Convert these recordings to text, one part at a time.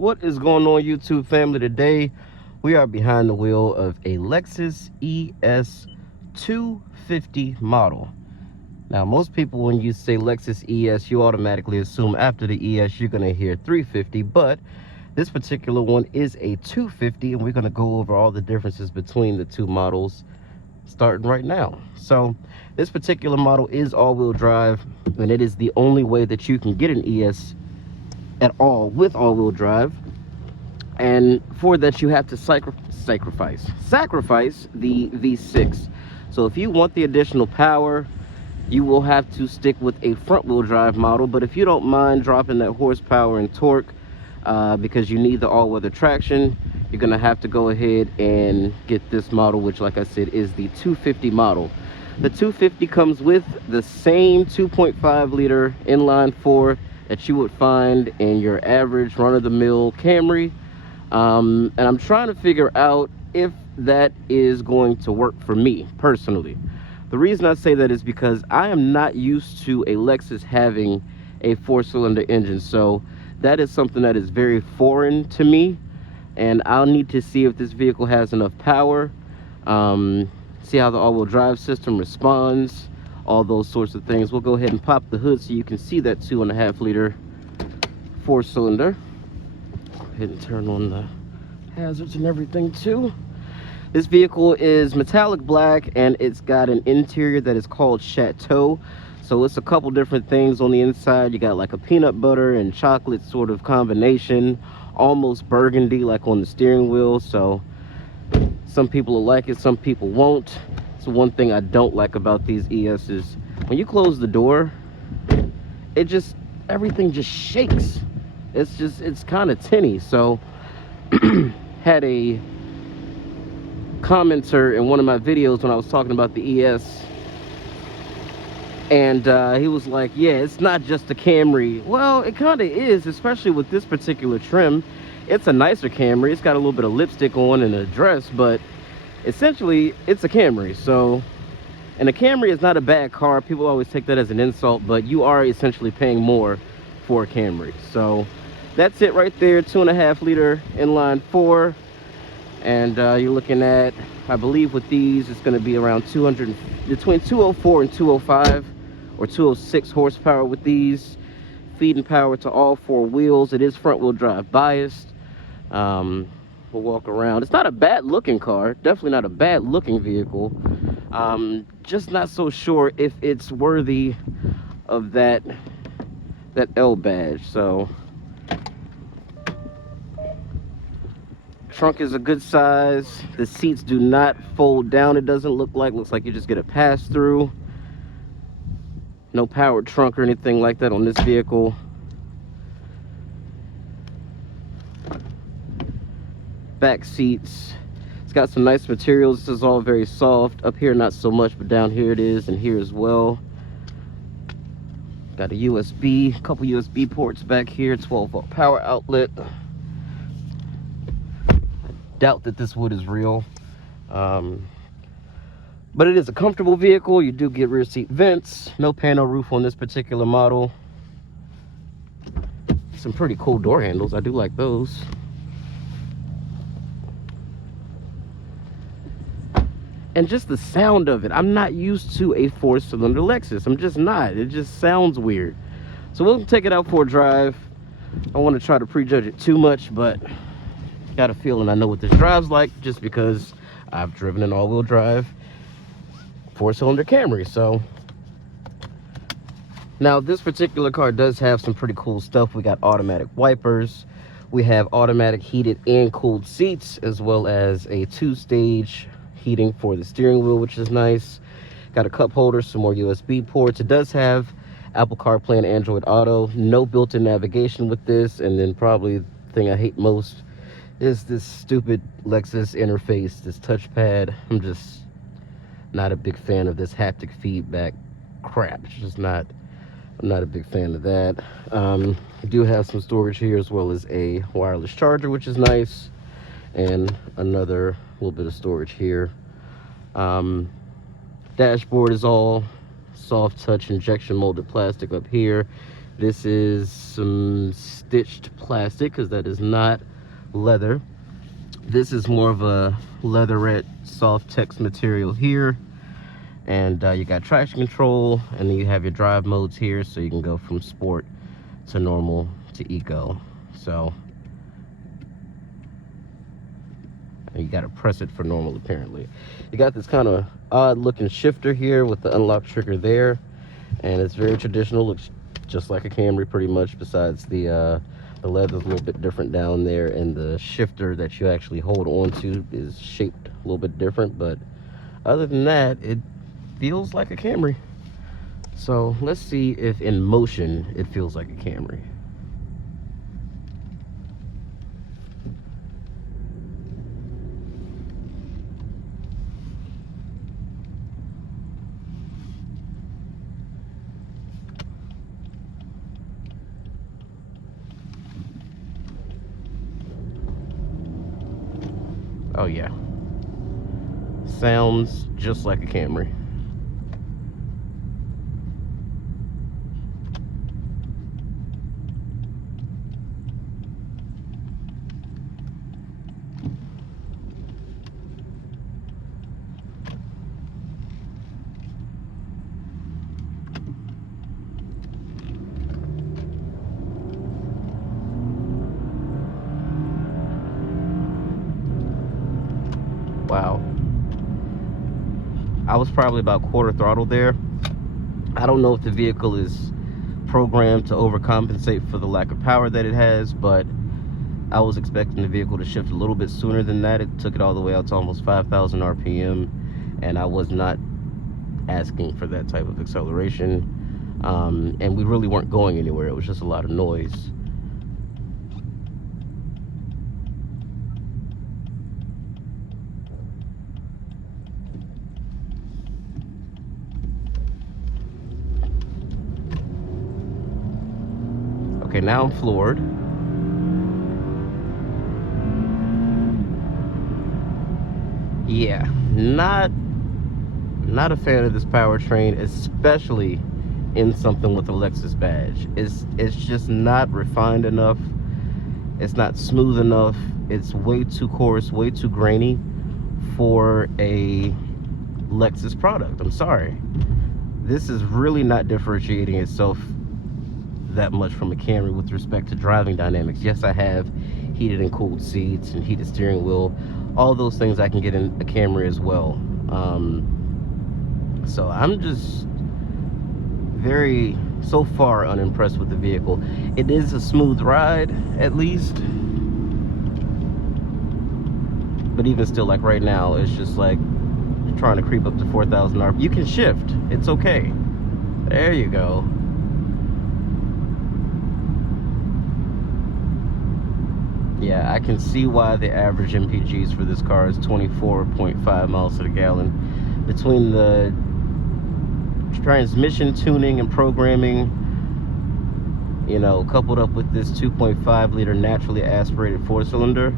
What is going on, YouTube family? Today we are behind the wheel of a Lexus ES 250 model. Now, most people, when you say Lexus ES, you automatically assume after the ES you're going to hear 350, but this particular one is a 250, and we're going to go over all the differences between the two models starting right now. So this particular model is all-wheel drive, and it is the only way that you can get an ES at all with all-wheel drive. And for that, you have to sacrifice the V6. So if you want the additional power, you will have to stick with a front-wheel drive model. But if you don't mind dropping that horsepower and torque because you need the all-weather traction, you're gonna have to go ahead and get this model, which, like I said, is the 250 model. The 250 comes with the same 2.5 liter inline four that you would find in your average run-of-the-mill Camry. And I'm trying to figure out if that is going to work for me personally. The reason I say that is because I am not used to a Lexus having a four-cylinder engine, so that is something that is very foreign to me, and I'll need to see if this vehicle has enough power, see how the all-wheel drive system responds, all those sorts of things. We'll go ahead and pop the hood so you can see that 2.5 liter four-cylinder. Go ahead and turn on the hazards and everything too. This vehicle is metallic black, and it's got an interior that is called Chateau. So it's a couple different things on the inside. You got like a peanut butter and chocolate sort of combination, almost burgundy like on the steering wheel. So some people will like it, some people won't. So one thing I don't like about these ES is when you close the door, everything just shakes. It's kind of tinny. So had a commenter in one of my videos when I was talking about the ES, and he was like, yeah, it's not just a Camry. Well, it kind of is, especially with this particular trim. It's a nicer Camry. It's got a little bit of lipstick on and a dress, but essentially it's a Camry. So, and a Camry is not a bad car. People always take that as an insult, but you are essentially paying more for a Camry. So that's it right there. 2.5 liter inline four, and you're looking at, I believe with these it's going to be around between 204 and 205 or 206 horsepower with these, feeding power to all four wheels. It is front wheel drive biased. We'll walk around. It's not a bad looking car, definitely not a bad looking vehicle. Just not so sure if it's worthy of that L badge. So trunk is a good size. The seats do not fold down, it doesn't look like. Looks like you just get a pass through. No powered trunk or anything like that on this vehicle. Back seats, it's got some nice materials. This is all very soft. Up here not so much, but down here it is, and here as well. Got a couple USB ports back here, 12-volt power outlet. Doubt that this wood is real, but it is a comfortable vehicle. You do get rear seat vents, no panel roof on this particular model. Some pretty cool door handles, I do like those. And just the sound of it, I'm not used to a four-cylinder Lexus. I'm just not. It just sounds weird. So we'll take it out for a drive. I don't want to try to prejudge it too much, but got a feeling I know what this drives like just because I've driven an all-wheel drive four-cylinder Camry. So now this particular car does have some pretty cool stuff. We got automatic wipers, we have automatic heated and cooled seats, as well as a 2-stage heating for the steering wheel, which is nice. Got a cup holder, some more USB ports. It does have Apple CarPlay and Android Auto. No built-in navigation with this. And then probably the thing I hate most is this stupid Lexus interface, this touchpad. I'm just not a big fan of this haptic feedback crap. It's just not, I'm not a big fan of that. I do have some storage here, as well as a wireless charger, which is nice, and another little bit of storage here. Dashboard is all soft touch injection molded plastic up here. This is some stitched plastic because that is not leather. This is more of a leatherette soft text material here. And you got traction control, and then you have your drive modes here, so you can go from sport to normal to eco. So you got to press it for normal. Apparently you got this kind of odd looking shifter here with the unlock trigger there, and it's very traditional, looks just like a Camry pretty much, besides the leather's a little bit different down there, and the shifter that you actually hold on to is shaped a little bit different. But other than that, it feels like a Camry. So let's see if in motion it feels like a Camry. Oh yeah, sounds just like a Camry. Wow, I was probably about quarter throttle there. I don't know if the vehicle is programmed to overcompensate for the lack of power that it has, but I was expecting the vehicle to shift a little bit sooner than that. It took it all the way out to almost 5,000 RPM, and I was not asking for that type of acceleration. And we really weren't going anywhere. It was just a lot of noise. Okay, now I'm floored. Yeah, not a fan of this powertrain, especially in something with a Lexus badge. It's just not refined enough. It's not smooth enough. It's way too coarse, way too grainy for a Lexus product. I'm sorry. This is really not differentiating itself that much from a Camry with respect to driving dynamics. Yes, I have heated and cooled seats and heated steering wheel. All those things I can get in a Camry as well. So I'm just so far unimpressed with the vehicle. It is a smooth ride, at least. But even still, like right now, it's just like trying to creep up to 4,000 RPM. You can shift. It's okay. There you go. Yeah, I can see why the average MPGs for this car is 24.5 miles to the gallon. Between the transmission tuning and programming, you know, coupled up with this 2.5 liter naturally aspirated 4-cylinder,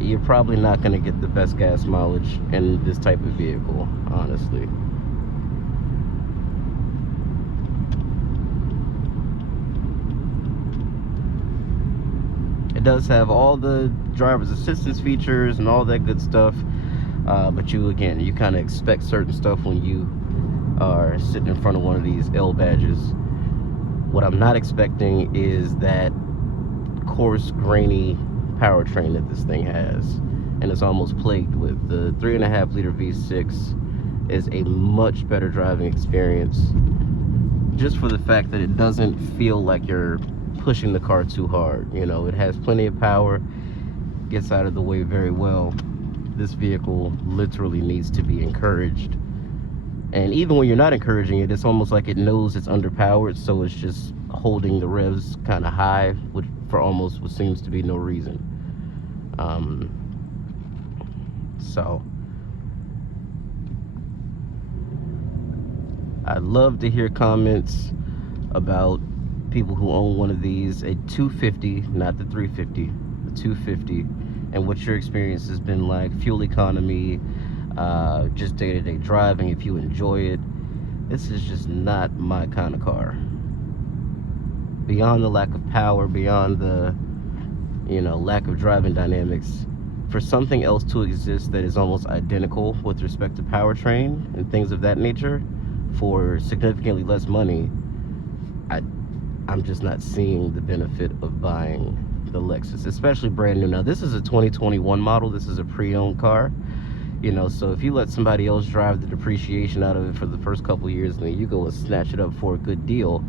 you're probably not going to get the best gas mileage in this type of vehicle, honestly. It does have all the driver's assistance features and all that good stuff, but you kind of expect certain stuff when you are sitting in front of one of these L badges. What I'm not expecting is that coarse, grainy powertrain that this thing has, and it's almost plagued with. The 3.5 liter V6 is a much better driving experience, just for the fact that it doesn't feel like you're pushing the car too hard. You know, it has plenty of power, gets out of the way very well. This vehicle literally needs to be encouraged, and even when you're not encouraging it, it's almost like it knows it's underpowered, so it's just holding the revs kind of high for almost what seems to be no reason. So I'd love to hear comments about people who own one of these, a 250, not the 350, the 250, and what your experience has been like, fuel economy, just day-to-day driving, if you enjoy it. This is just not my kind of car. beyond the lack of power, beyond the, you know, lack of driving dynamics, for something else to exist that is almost identical with respect to powertrain and things of that nature for significantly less money, I'm just not seeing the benefit of buying the Lexus, especially brand new. Now, this is a 2021 model. This is a pre-owned car, you know, so if you let somebody else drive the depreciation out of it for the first couple of years and then you go and snatch it up for a good deal,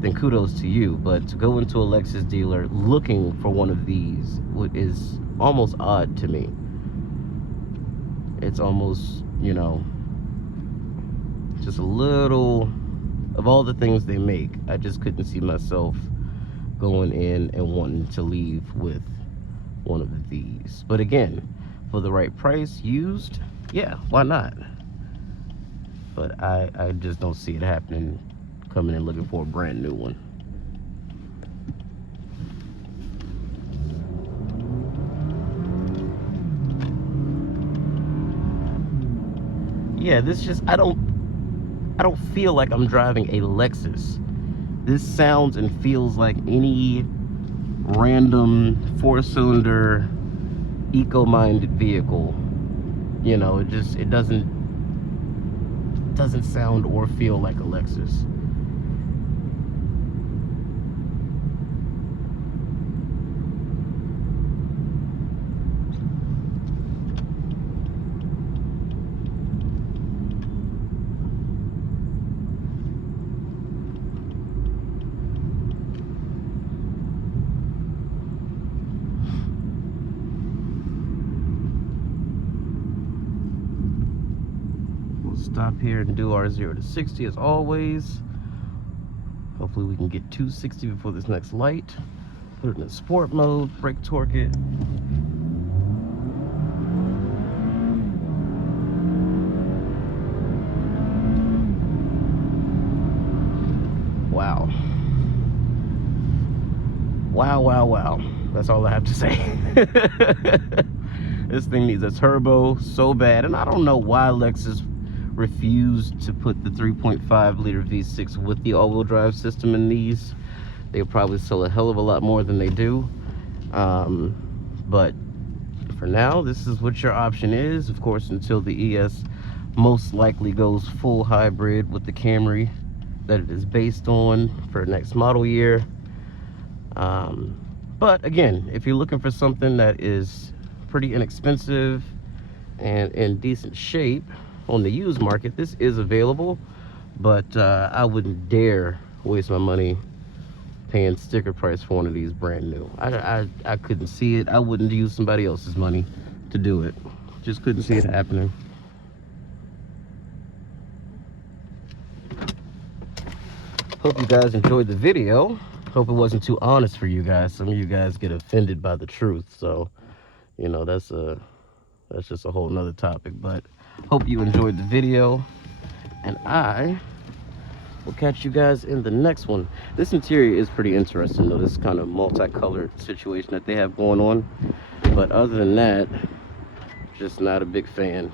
then kudos to you. But to go into a Lexus dealer looking for one of these is almost odd to me. It's almost, you know, just a little, of all the things they make, I just couldn't see myself going in and wanting to leave with one of these. But again, for the right price, used, yeah, why not? But I just don't see it happening, coming in looking for a brand new one. Yeah, this just, I don't feel like I'm driving a Lexus. This sounds and feels like any random 4-cylinder eco-minded vehicle. You know, it doesn't sound or feel like a Lexus. Stop here and do our 0 to 60 as always. Hopefully we can get 260 before this next light. Put it in sport mode, brake torque it. Wow. Wow, wow, wow. That's all I have to say. This thing needs a turbo so bad, and I don't know why Lexus refused to put the 3.5 liter V6 with the all-wheel drive system in these. They'll probably sell a hell of a lot more than they do. But for now, this is what your option is. Of course, until the ES most likely goes full hybrid with the Camry that it is based on for next model year. But again, if you're looking for something that is pretty inexpensive and in decent shape on the used market, this is available. But I wouldn't dare waste my money paying sticker price for one of these brand new. I couldn't see it. I wouldn't use somebody else's money to do it. Just couldn't see it happening. Hope you guys enjoyed the video. Hope it wasn't too honest for you guys. Some of you guys get offended by the truth, so you know, that's just a whole nother topic. But hope you enjoyed the video, and I will catch you guys in the next one. This interior is pretty interesting though, this kind of multicolored situation that they have going on. But other than that, just not a big fan.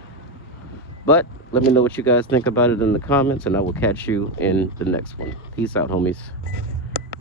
But let me know what you guys think about it in the comments, and I will catch you in the next one. Peace out, homies.